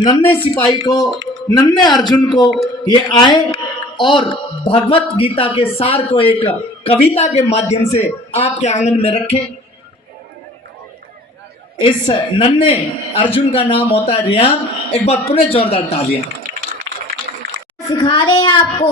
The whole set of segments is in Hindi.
नन्हे सिपाही को, नन्हे अर्जुन को ये आए और भगवत गीता के सार को एक कविता के माध्यम से आपके आंगन में रखें। इस नन्हे अर्जुन का नाम होता है रियान। एक बार पुनः जोरदार तालियां। सिखा दे आपको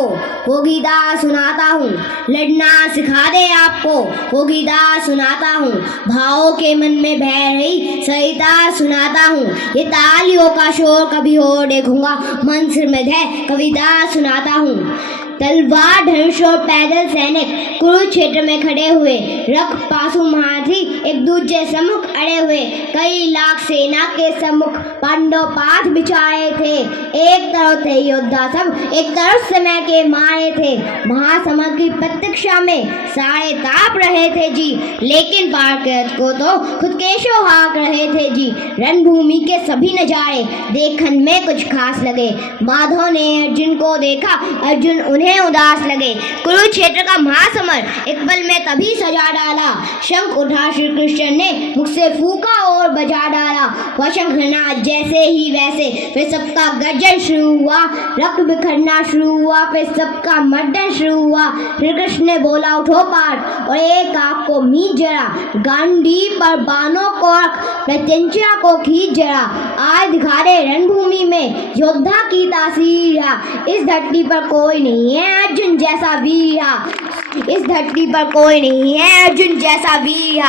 वो गीता सुनाता हूँ, लड़ना सिखा दे आपको वो गीता सुनाता हूँ, भावों के मन में बह रही सरिता सुनाता हूँ, ये तालियों का शोर कभी हो देखूंगा, मन सिर में है कविता सुनाता हूँ। तलवार धनुष और पैदल सैनिक कुरुक्षेत्र में खड़े हुए, रख पासु महारथी एक दूसरे सम्मुख अड़े हुए, कई लाख सेना के सम्मुख पांडव पाथ बिछाए थे, एक तरफ थे योद्धा सब, एक तरफ समय के मारे थे, महासमर की प्रतीक्षा में सारे ताप रहे थे जी, लेकिन पार्थ को तो खुद केशव हाँक रहे थे जी। रणभूमि के सभी नजारे देखन में कुछ खास लगे, माधव ने अर्जुन को देखा, अर्जुन उन्हें उदास लगे। कुरुक्षेत्र का महासमर एक पल में तभी सजा डाला, शंख उठा श्री कृष्ण ने मुख से फूका और बजा डाला, वह शंखनाद जैसे ही वैसे फिर सबका गर्जन शुरू हुआ, रक्त बिखरना शुरू हुआ, फिर सबका मर्दन शुरू हुआ। श्री कृष्ण ने बोला उठो पाठ और एक आंख को मीच जरा, गांडी पर बाणों को रख प्रत्यंचा को खींच जरा, आज दिखा दे रणभूमि में योद्धा की तासीर, इस धरती पर कोई नहीं है अर्जुन जैसा वीर, इस धरती पर कोई नहीं है अर्जुन जैसा वीर।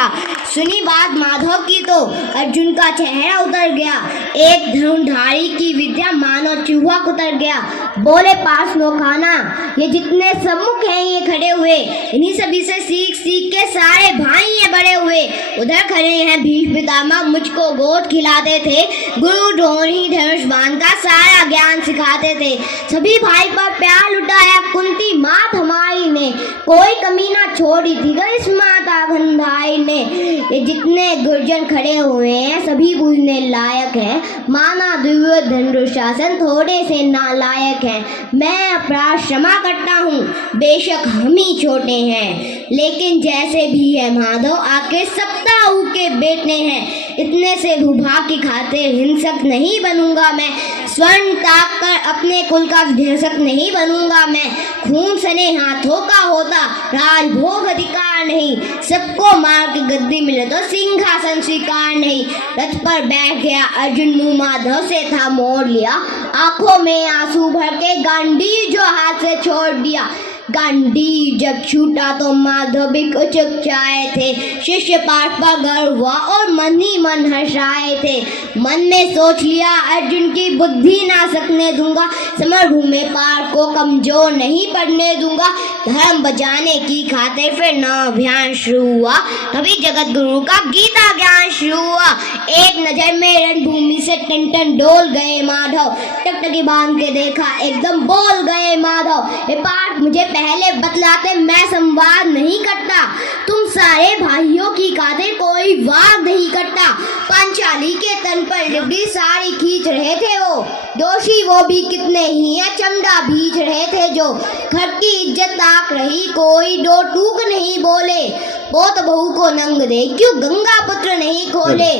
सुनी बात माधव की तो अर्जुन का चेहरा उतर गया, एक धनुर्धारी की विद्या मानो चूहा उतर गया। बोले पास नो खाना, ये जितने सम्मुख हैं ये खड़े हुए, इन्हीं सभी से सीख सीख के सारे भाई ये बड़े हुए। उधर खड़े हैं भीष्म पितामह, मुझको गोद खिलाते थे, गुरु द्रोणी धनुष बाण का सारा ज्ञान सिखाते थे, सभी भाई पर प्यार लुटाया कुंती मात हमारी ने, कोई कमी ना छोड़ी थी इस माता गंधाई ने। ये जितने गुर्जन खड़े हुए हैं सभी पूजने लायक हैं, माना दुर्योधन दुशासन थोड़े से नालायक हैं। मैं अपराध क्षमा करता हूँ, बेशक हम ही छोटे हैं, लेकिन जैसे भी है माधव आके सप्ताह के बेटे हैं, इतने से भूभाग की खातिर हिंसक नहीं बनूंगा मैं, स्वर्ण ताक कर अपने कुल का ध्वंसक नहीं बनूंगा मैं, खून सने हाथों का होता राजभोग अधिकार नहीं, सबको मार के गद्दी मिले तो सिंहासन स्वीकार नहीं। रथ पर बैठ गया अर्जुन, मुंह माधव से था मोड़ लिया, आंखों में आंसू भर के गांडी जो हाथ से छोड़ दिया, गांडी जब छूटा तो माधव भी कुछ चाहे थे, शिष्य पाठ पर गर्व हुआ और मन ही मन हर्षाए थे। मन में सोच लिया अर्जुन की बुद्धि ना सकने दूंगा, समर भूमि पार को कमजोर नहीं पड़ने दूंगा। धर्म बचाने की खातिर फिर नव अभियान शुरू हुआ, तभी जगत गुरु का गीता ज्ञान शुरू हुआ। एक नजर में रणभूमि से टन टन डोल गए माधव, टकटकी बांध के देखा एकदम बोल गए माधव, ये पाठ मुझे पहले बतलाते मैं संवाद नहीं करता, तुम सारे भाइयों की खातिर कोई वाद नहीं करता। पांचाली के तन पर लिपटी साड़ी खींच रहे थे वो, दोषी वो भी कितने ही है, चमड़ा भींच रहे थे जो, घर की इज्जत ताक रही कोई दो टूक नहीं बोले, पोत बहू को नंग दे क्यों गंगा पुत्र नहीं खोले।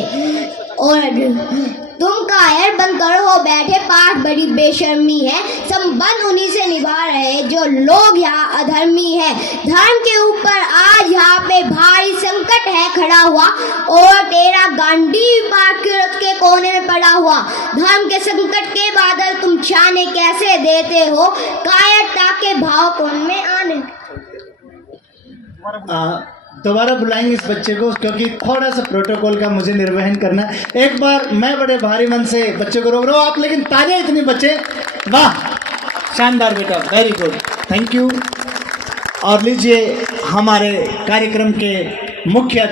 और तुम कायर बनकर हो बैठे पाठ बड़ी बेशर्मी है, संबंध उन्हीं से निभा रहे जो लोग यहाँ अधर्मी है। धर्म के ऊपर आज यहाँ पे भारी संकट है खड़ा हुआ, और तेरा गांडी पाठ के रथ के कोने में पड़ा हुआ। धर्म के संकट के बादल तुम छाने कैसे देते हो, कायरता के भाव कौन में आने। दोबारा बुलाएंगे इस बच्चे को, क्योंकि थोड़ा सा प्रोटोकॉल का मुझे निर्वहन करना है। एक बार मैं बड़े भारी मन से बच्चे को रोक रहा हूँ, आप लेकिन तालियां इतने बच्चे, वाह शानदार बेटा, वेरी गुड, थैंक यू। और लीजिए हमारे कार्यक्रम के मुख्य